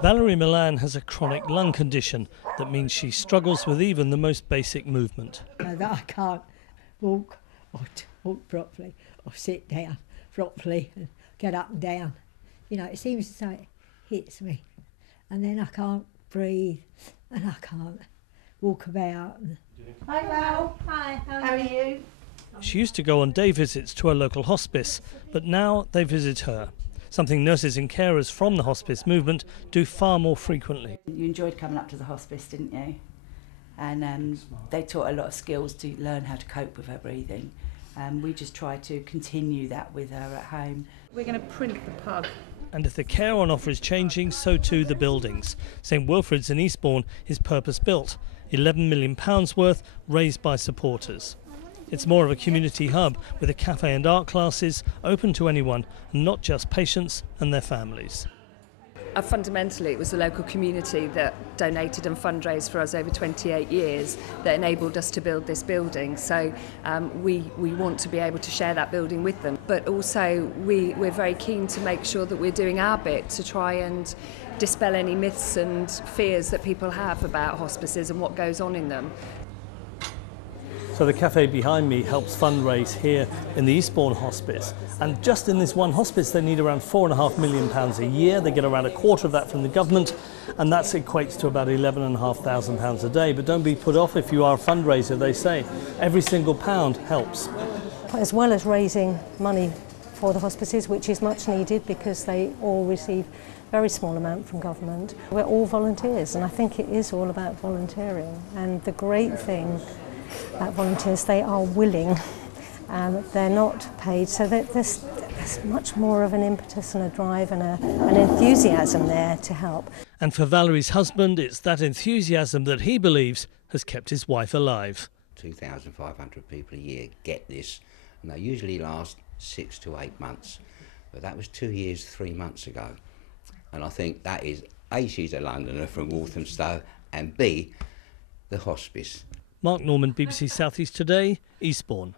Valerie Milan has a chronic lung condition that means she struggles with even the most basic movement. That I can't walk or walk properly or sit down properly and get up and down. You know, it seems as though it hits me and then I can't breathe and I can't walk about. Hi Val. Hi, How are you? She used to go on day visits to her local hospice, but now they visit her, something nurses and carers from the hospice movement do far more frequently. You enjoyed coming up to the hospice, didn't you? And they taught a lot of skills to learn how to cope with her breathing. We just try to continue that with her at home. We're going to print the pug. And if the care on offer is changing, so too the buildings. St Wilfrid's in Eastbourne is purpose-built, £11 million worth, raised by supporters. It's more of a community hub with a cafe and art classes open to anyone, not just patients and their families. Fundamentally, it was the local community that donated and fundraised for us over 28 years that enabled us to build this building. So we want to be able to share that building with them. But also we're very keen to make sure that we're doing our bit to try and dispel any myths and fears that people have about hospices and what goes on in them. So the cafe behind me helps fundraise here in the Eastbourne Hospice. And just in this one hospice, they need around £4.5 million a year. They get around a quarter of that from the government, and that equates to about £11,500 a day. But don't be put off if you are a fundraiser, they say. Every single pound helps. As well as raising money for the hospices, which is much needed because they all receive a very small amount from government. We're all volunteers, and I think it is all about volunteering. And the great thing about volunteers, they are willing, they're not paid, so there's much more of an impetus and a drive and an enthusiasm there to help. And for Valerie's husband, it's that enthusiasm that he believes has kept his wife alive. 2,500 people a year get this, and they usually last 6 to 8 months. But that was 2 years, 3 months ago. And I think that is, A, she's a Londoner from Walthamstow, and B, the hospice. Mark Norman, BBC South East Today, Eastbourne.